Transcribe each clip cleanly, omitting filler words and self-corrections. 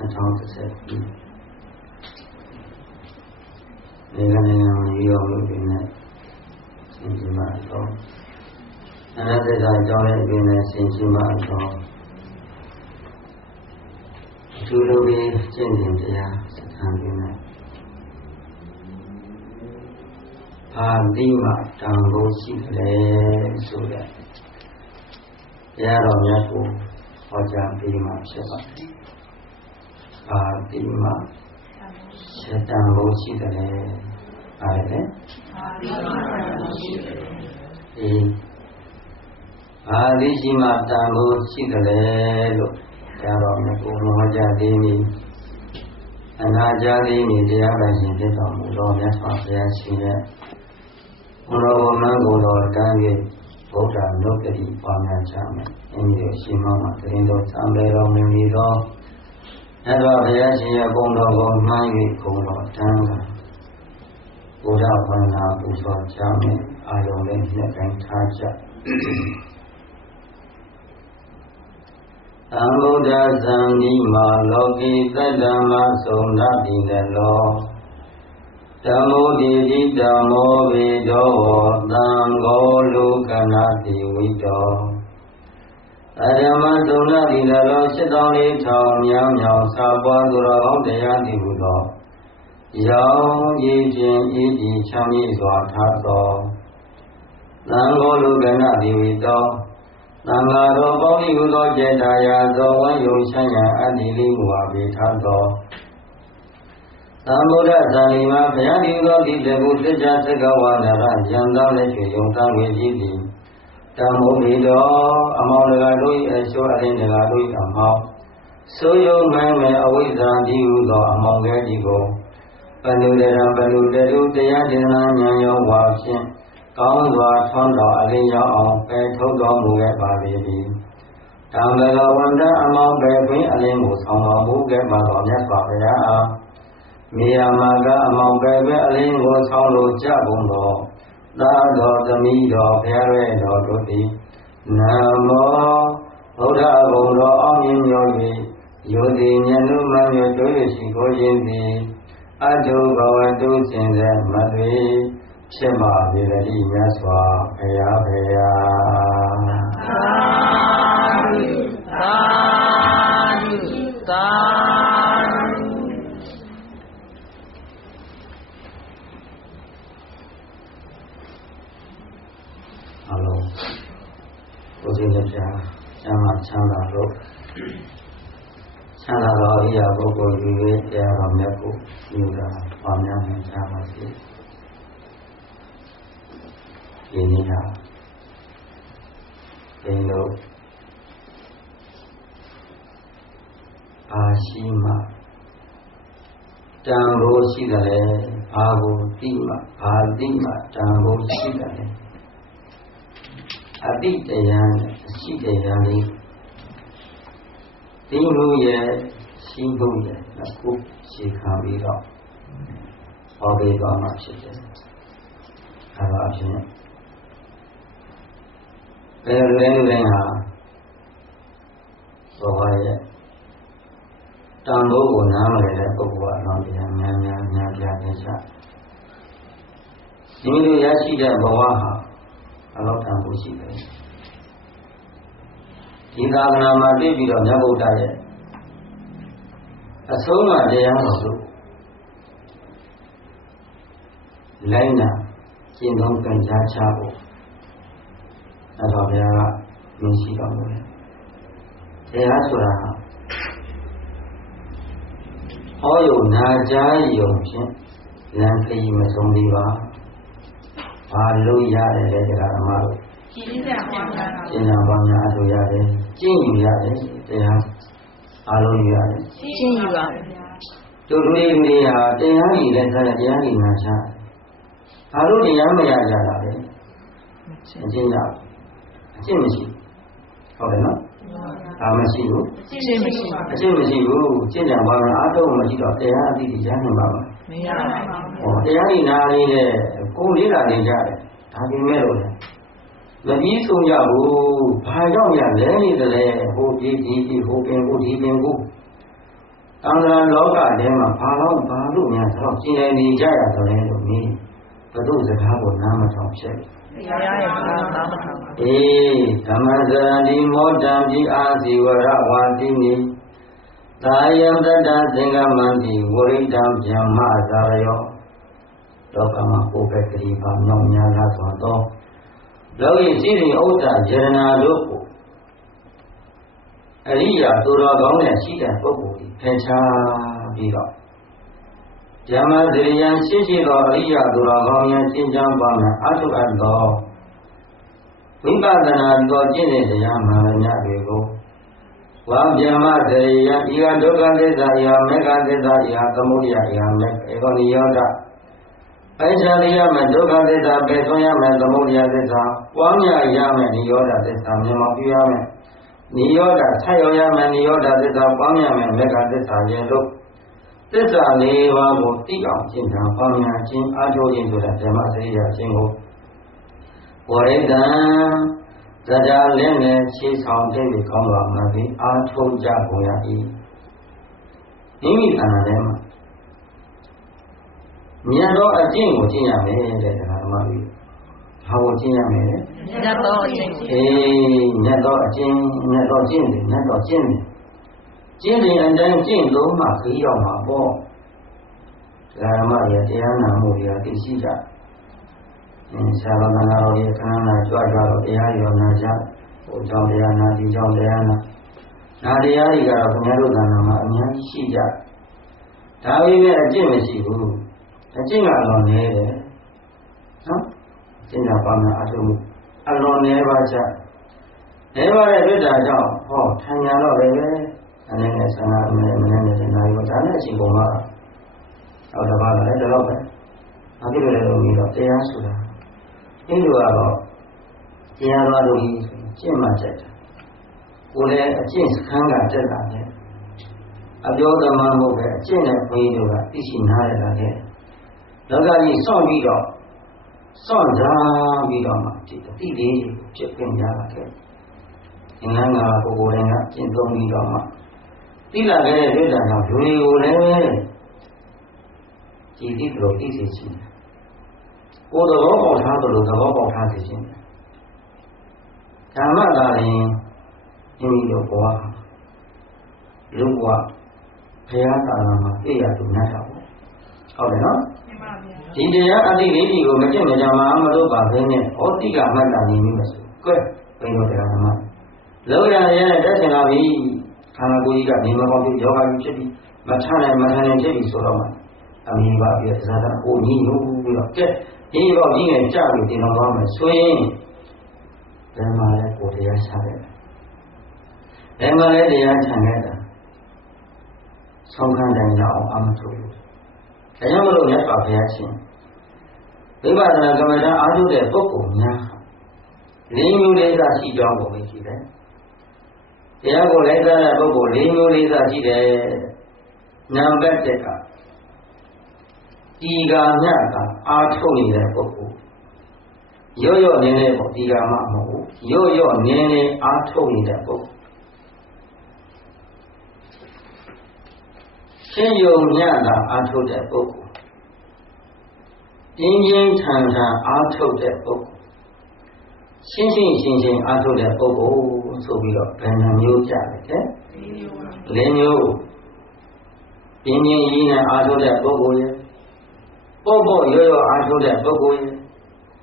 2010နိုင်ငံရောလို့ပြနေဒီမှာတော့အနာတ္တကြောင့်လည်းပြနေဆင်ရှိမှတော့သူတို့ပဲကျင့်နေတရားစခံနေတယ်အာတိမတံဖို့ရှိတယ်ဆိုတဲ့တရားတော်များကိုဟောကြားပေးမှဖြစ်ပါတယ်အာတိမတံဖို့ရှိတယ်အားလည်းအာတိမတံဖို့ရှိတယ်အာတိရှိမှတံဖို့ရှိတယ်လို့တရားတော်များကိုဟောကြားပေးနေအနာကြားသေးနေတရားတော်ရှင်ဖြစ်တော်မူတော်မြတ်စွာဘုရားရှင်ရဲ့ဘုရားမန်းကိုယ်တော်တန်း၍ဗုဒ္ဓနုတ္တိပါမြတ်ချမယ်။အဲဒီလိုရှင်မောင်မှာတရင်တော်သံဃာတော်မူနေသောအဲ့တော့ဘုရားရှင်ရဲ့ဘုံတော်ကိုမှန်း၍ဘုံတော်တန်းကဘုရားဘာသာပူဇော်ကြမယ်အာယုံလေးနှစ်တိုင်းထားကြ။သံဃုဒ္ဓဇံဒီမာလောကီတတ္တမသုံးနာတိလည်းလောဓမ္မောတိတိဓမ္မောဝေဒောသံဃောလူကနာတိဝိတောအဓမ္မသုံးနာတိလည်းလော7,400မြောင်မြောင်စာပွားသူတော်ကောင်းတရားတိဟုသောရောင်ရည်ခြင်းဤဒီချမ်းမြေ့စွာထားသောသံဃောလူကနာတိဝိတောသံဃာတော်ပေါင်းဤဟုသောကျေတာယာသောဝမ်းယုံချမ်းသာအတ္တိလေးမူပါပေထားသောသံဗုဒ္ဓဇာတိမှာဘုရားဒီသောဒီတကုသစ္စာသက္ကဝါဒရယံသားလက်ချွေယုံသားဝေကြီးသည်ဓမ္မုမိတော်အမောင်တကာတို့၏အလျှောအလင်းတကာတို့၏အမောင်ဆိုယုံမှန်မဲ့အဝိဇ္ဇာဒီဟုသောအမောင်ကဲဒီကိုပဏုတရံပဏုတတုတရားဒေသနာဉာဏ်ရောဝါဖြင့်ကောင်းစွာထွန်းတော်အလင်းရောက်အောင်ပယ်ထုတ်တော်မူခဲ့ပါပေသည်တံဘဂဝန္တအမောင်ပယ်ခွင့်အလင်းကိုဆောင်တော်မူခဲ့ပါတော်မြတ်စွာဘုရားအားမြေယာမှာကအမောင်ပယ်ခွင့်အလင်းကိုဆောင်လို့ကြပုံတော်သာတော်သမီးတော်ဘုရားရဲ့တော်တို့သည်နမောဗုဒ္ဓဘုံတော်အောင်မြင်မြော်၍ယောတိဉာဏ်တို့မှမြေတို့ရရှိကိုခြင်းသည်အတုဘဝတုစဉ်တဲ့မသွေဖြစ်ပါစေတည်းမြတ်စွာဘုရားဘုရားသာဓုသာဓုသာဓုအလုံးဘုရားမြတ်စွာချမ်းသာချမ်းသာလို့ချမ်းသာတော်ဤရာပုဂ္ဂိုလ်ယူ၍တရားတော်မြတ်ကိုယူတာပါများနိုင်ကြပါစေဒီနေ့ဟာဒီလိုအာရှိမတံဖို့ရှိတယ်ဘာကိုတိမဘာတိမတံဖို့ရှိတယ်အတိတရားနဲ့အရှိတရားလေးဒီလိုရဲ့ရှိဖို့ရဲ့အခုရှင်းခံပြီးတော့ဟောပေးသွားမှာဖြစ်တယ်အဲဒါအဖြစ်ဘယ်လိုလဲဟာဘောပါရဲ့တန်ဖိုးကိုနားမလည်တဲ့ပုဂ္ဂိုလ်ကတော့ပြန်များပြနေချဒီလိုရရှိတဲ့ဘဝဟာအလောက်တန်ဖိုးရှိတယ်ဒီသာသနာမှာတွေ့ပြီးတော့မြတ်ဗုဒ္ဓရဲ့အဆုံးအမတရားတော်တို့လိုင်းနာကျင့်သုံးကြံကြားချဖို့အတော်ဘုရားကမြင်ရှိတော်မူတယ်။တရားဆိုတာဟောယုံနာကြားယုံဖြင့်လမ်းခရီးမဆုံးသေးပါ။ဘာလို့ရတယ်လဲတရားဓမ္မတို့ကျင့်ကြံပါများအတူရတယ်ကျင့်ယူရတယ်တရားအားလုံးယူရတယ်ကျင့်ယူရတယ်တို့တွေဟာတရားကြီးလည်းဆက်တရားကြီးနာချအားလုံးတရားမရကြတာလေအကျင့်ရအကျင့်မရှိဟုတ်တယ်နော်ဒါမရှိဘူးအကျင့်မရှိဘူးကျင့်ကြံပါမယ်အားထုတ်မရှိတော့တရားအတိအကျရနိုင်ပါမလားမရနိုင်ပါဘူးဟောတရားကြီးနာလေးနဲ့ကိုယ်လေးလာနေကြတယ်ဒါပေမဲ့လို့မပြီးဆုံးကြဘူးဘာကြောင့်ရလဲနေတယ်ဟိုဒီဟိုပင်ကိုဒီပင်ကို တံ္ဍရာလောကထဲမှာဘာလို့များတော့ကျင်နေနေကြရတော့လဲလို့မင်းဘုသူစကားကိုနားမထောင်ဖြစ်တယ်တရားရဲ့ဘာမှမထောင်ပါအေးဓမ္မစရဏီမောတံပိအာဇီဝရဝါတိနိသာယံတတ္တသင်္ကမန္တိဝရိတံဗျမ္မာဇာယောလောကမှာကိုယ်ပဲကလေးပါမြောက်များလာဆိုတော့လောကီစိရိဥဒ္ဒယရနာတို့ကိုအရိယာသူတော်ကောင်းနဲ့ရှိတဲ့ပုဂ္ဂိုလ်ကြီးဖယ်ရှားပြီးတော့ဓမ္မစရိယံရှိသောအရိယာသူတော်ကောင်းများရှင်းချမ်းပါမယ်အထုအပ်သောဝိပဿနာတော်ကျင့်တဲ့တရားမှန်များတွေကိုဝါဗျမစရိယံဤကဒုက္ခသစ္စာယမေဃသစ္စာယသမုဒယယမေဧကောနိယောဒပိုင်ခြားရမယ်ဒုက္ခသစ္စာပယ်သွင်းရမယ်သမုဒယသစ္စာပွားများရမယ်နိရောဓသစ္စာမြင်မောပြရမယ်နိရောဓဆက်ရောက်ရမယ်နိရောဓသစ္စာပွားများမယ်မေဃသစ္စာရဲ့လို့သစ္စာ၄ပါးကိုသိအောင်ကျင့်ကြံပွားများခြင်းအားထုတ်ခြင်းဆိုတဲ့ဓမ္မစရိယာခြင်းကိုဝရိတံတရားလင်းနဲ့ခြေဆောင်တဲ့ပြီးကောင်းတော်မှာပြီးအားထုတ်ကြကုန်ရ၏မိမိတဏ္ဍာထဲမှာမြတ်သောအကျင့်ကိုကျင့်ရမယ်တဲ့ဓမ္မကြီးဘာကိုကျင့်ရမယ်လဲမြတ်သောအကျင့်မြတ်သောအကျင့်မြတ်သောကျင့်တယ်မြတ်သောကျင့်တယ်ကျင့်တဲ့အတိုင်းကျင့်လို့မှခရီးရောက်မှာပေါ့ဓမ္မရဲ့တရားနာမှုတွေသိရှိကြဆရာတော်တော်ရဲ့ခန္ဓာကြွတော့တရားရောနာကြဟိုကြောင့်တရားနာဒီကြောင့်တရားနာတရားတွေကတော့ခင်ဗျားတို့ကံမှာအများကြီးရှိကြဒါပေမဲ့အကျင့်မရှိဘူးအကျင့်ကတော့နည်းတယ်နော်ကျင့်တာပါမယ်အထုမှုအလွန်နည်းပါကြနည်းပါတဲ့တွေ့တာကြောင့်ဟောထံညာတော့လည်းပဲအနေနဲ့ဆန္ဒမနဲ့နိုင်ပါဒါနဲ့အချိန်ကုန်တော့တော့တပါးလည်းတော့ပဲအပြည့်လည်းလို့ပြီးတော့တရားဆိုတာဒီလိုကတော့တရားတော်တို့ကြီးကျင့်မှချက်တယ်ကိုယ်လည်းအကျင့်စခန်းကတက်လာတယ်အပြောသမားမဟုတ်ပဲအကျင့်နဲ့ဘုန်းကြီးတို့ကသိရှိနားရတာတဲ့လောကကြီးစောင့်ပြီးတော့စောင့်စားပြီးတော့မှဒီအတိလေးဖြစ်ပြင်ရတာခဲ့အင်္ဂါငါပုဂ္ဂိုလ်တွေကကျင့်သုံးပြီးတော့မှသိလာခဲ့တဲ့ဒုက္ခကြောင့်လူတွေကိုလည်းကြည်သိတော်သိစေခြင်းကိုယ်တော်ပေါက်ထားသလိုသဘောပေါက်ထားစေခြင်းဓမ္မသာရင်မိမိတို့ဘဝလူဘဝဘုရားသာနာမှာသိရသူနဲ့တော့ဟုတ်တယ်နော်ဒီတရားအတိလေးကြီးကိုမကျင့်မကြမှာမလို့ပါဘဲနဲ့ဩတိကမတ္တနေမိမဆိုကွဲဘယ်လိုတရားဓမ္မလောရရနဲ့တက်ချင်လာပြီခန္ဓာကိုယ်ကြီးကနေမပေါက်ပြီးယောဂကြီးဖြစ်ပြီးမထနိုင်ဖြစ်ပြီးဆိုတော့မှအမိပါပြဇာတာကိုညီညွတ်ပြီးတော့ကဲဒီဘောကြီးငယ်ကြပြီးတင်တော်သွားမယ်ဆိုရင်ဓမ္မလည်းကိုယ်တရားရှာတယ်ဓမ္မလည်းတရားခြံခဲ့တာဆုံးခံတိုင်းတော့အမှထုတ်လို့ဒါကြောင့်မလို့မြတ်စွာဘုရားရှင်ဝိပဿနာကမ္မဋ္ဌာန်းအားထုတ်တဲ့ပုဂ္ဂိုလ်များ၄မျိုးလေးသာရှိကြောင်းကိုသိရှိတယ်တရားကိုလိုက်စားတဲ့ပုဂ္ဂိုလ်၄မျိုးလေးသာရှိတယ်နံပါတ်၁ကဒီကမြတ်ကအားထုတ်နေတဲ့ပုဂ္ဂိုလ်ရော့နေတဲ့ပေါ့ဒီကမှမဟုတ်ဘူးရော့နေအားထုတ်နေတဲ့ပုဂ္ဂိုလ်ရှင်းယုံမြတ်တာအားထုတ်တဲ့ပုဂ္ဂိုလ်ပြင်းထန်အားထုတ်တဲ့ပုဂ္ဂိုလ်ရှင်းအားထုတ်တဲ့ပုဂ္ဂိုလ်ဆိုပြီးတော့ဘယ်နှမျိုးကြလဲတဲ့၄မျိုးပြင်းကြီးနဲ့အားထုတ်တဲ့ပုဂ္ဂိုလ်ရဲ့ပေါ့ရော့အားထုတ်တဲ့ပုဂ္ဂိုလ်ရဲ့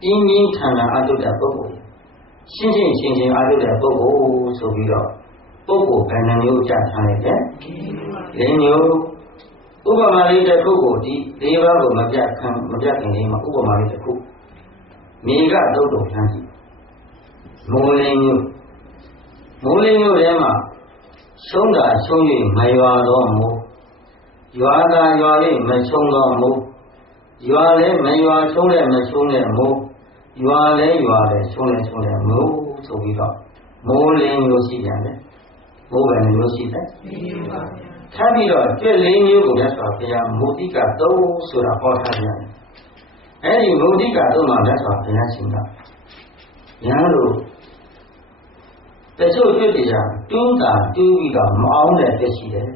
ပြင်းထန်အားထုတ်တဲ့ပုဂ္ဂိုလ်ရဲ့ရှင်းအားထုတ်တဲ့ပုဂ္ဂိုလ်ဆိုပြီးတော့ပုဂ္ဂိုလ်ဘယ်နှမျိုးကြထားလိုက်တဲ့၄မျိုးဥပမာလေးတစ်ခုကိုဒီ၄ပါးကိုမပြတ်ခင်လေးမှာဥပမာလေးတစ်ခုမြေကတုတ်တုံထမ်းကြည့်မိုးလင်းမျိုးထဲမှာရှုံးတာရှုံး၍မရွာတော့မို့ရွာတာရွာ၍မရှုံးတော့မို့ရွာလည်းမရွာရှုံးလည်းမရှုံးလည်းမို့ရွာလည်းရှုံးလည်းမို့ဆိုပြီးတော့မိုးလင်းမျိုးရှိပြန်တယ်မိုးပဲမျိုးရှိတယ်ထပ်ပြီးတော့ကြွ၄မျိုးကိုမြတ်စွာဘုရားမုဒိကသုံးဆိုတာဟောထားပြန်တယ်အဲဒီမုဒိကသုံးမှာမြတ်စွာဘုရားရှင်ကညာလို့တချို့တွေ့တရားတူးပြီးတော့မအောင်တဲ့ဖြစ်ရှိတယ်